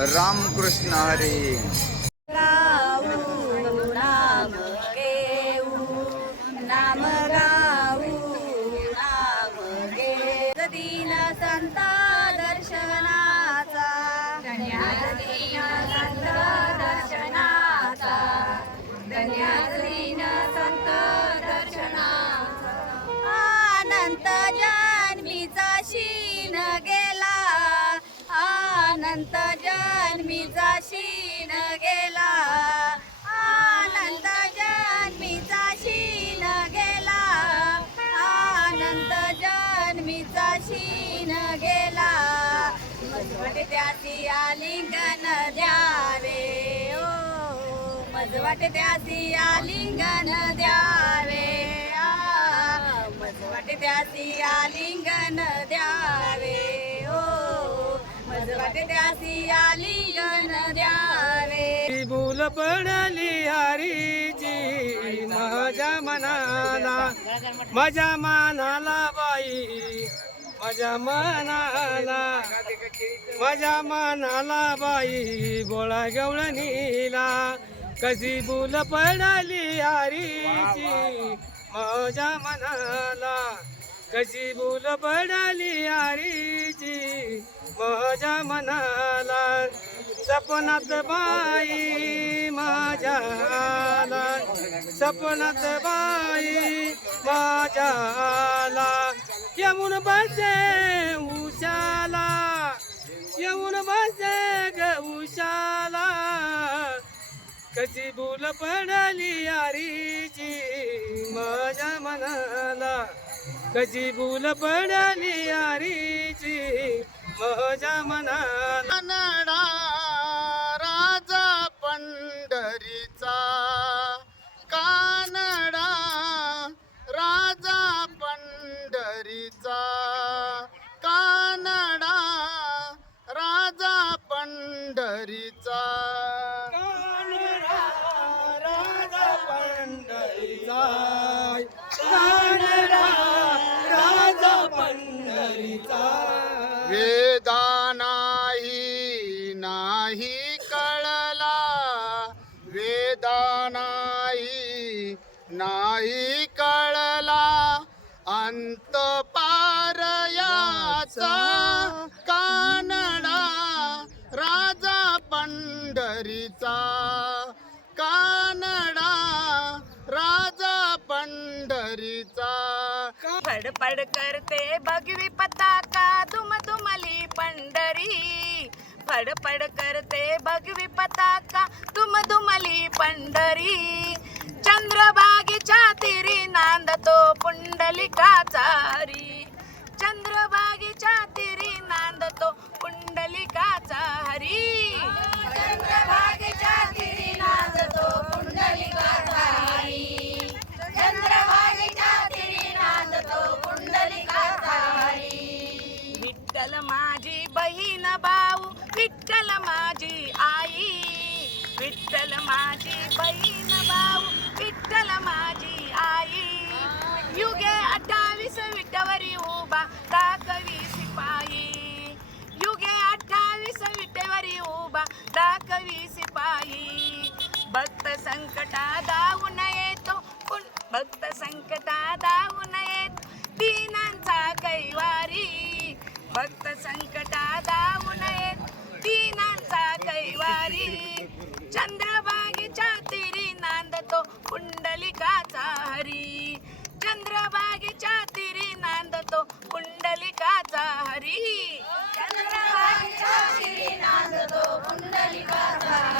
रामकृष्ण हरी गाऊ नाम घेऊ अनंत जन्मी शीन गेला. आनंद जन्मी शीन गेला. आनंद जन्मी शीन गेला. मजवट त्याची आलिंगन द्यावे ओ मजवट त्याची आलिंगन द्यावे आ, मजवट त्याची आलिंगन द्यावे मजवट द्यावे बोल पडली हरीची माझ्या मनाला माझ्या मनाला बाई. माझ्या मनाला माझ्या मनाला बाई. बोळा गवळणीला कशी बोल पडली हरीची माझ्या मनाला. कशी भूल पडली आरीची? माझ्या मनाला सपनात बाई माझ्याला सपनात बाई माझ्याला. येऊन बसे उशाला येऊन बसे ग उशाला. कशी भूल पडली आरीची? माझ्या मनाला कशी बोल पडली यारीची मनाला. कन्नडा राजा पंढरीचा. कानडा राजा पंढरीचा. कानडा राजा पंढरीचा. कानडा राजा पंढरीचा. नाही कळला अंत पारयाचा कानडा राजा पंढरीचा. कानडा राजा पंढरीचा. फडफड करते भगवी पताका दुम पंढरी. फडफड करते भगवी पताका दुम पंढरी. पुंडलिकाचा हरी चंद्रभागेच्या तिरी नांदतो पुंडलिकाचा हरी उभा कवी सिपाई युगे अठ्ठावीस विटेवरी उभा दाखवी सिपाई भक्त संकटा धावून येतो. भक्त संकटा धावून येतो. दीनांचा कैवारी. भक्त संकटा धावून येतो. दीनांचा कैवारी. चंद्रभागेच्या तिरी नांदतो. कुंडलिकाचा हरी. चंद्रभागेच्या पुंडलिकाचा हरी. चंद्रभागेच्या श्री नांदतो पुंडलिकाचा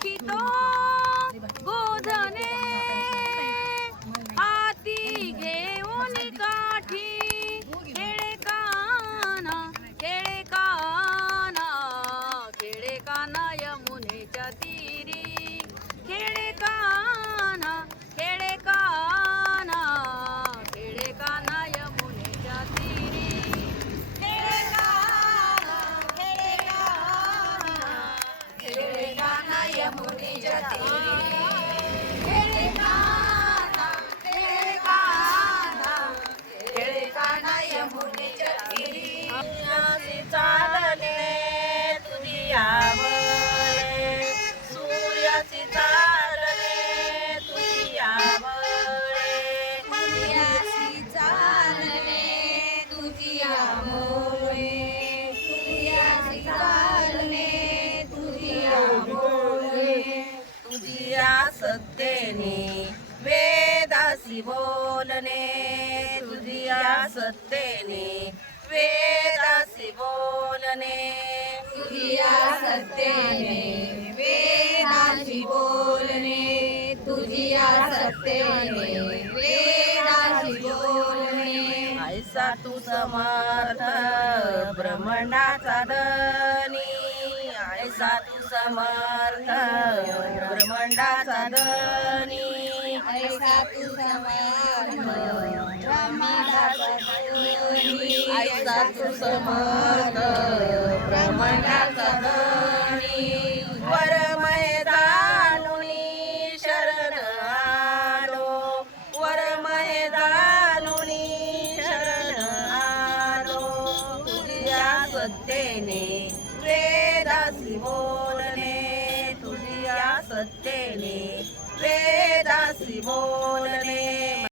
Tito! बोलणे तुझिया सत्तेने वेदासी बोलणे तुझिया सत्तेने वेदासी बोलणे तुझिया सत्तेने वेदासी बोलणे ऐसा तू समर्थ ब्रह्मांडाचा धनी. ऐसा तू समर्थ ब्रह्मांडाचा धनी. ऐसा तू समर्थ ब्रह्मांडाचा धनी वरमय जानुनी शरण आलो वरमय शरण आलो तुझ्या सत्तेने वेदासी बोलणे तुझ्या सत्तेने वेदासी बोलणे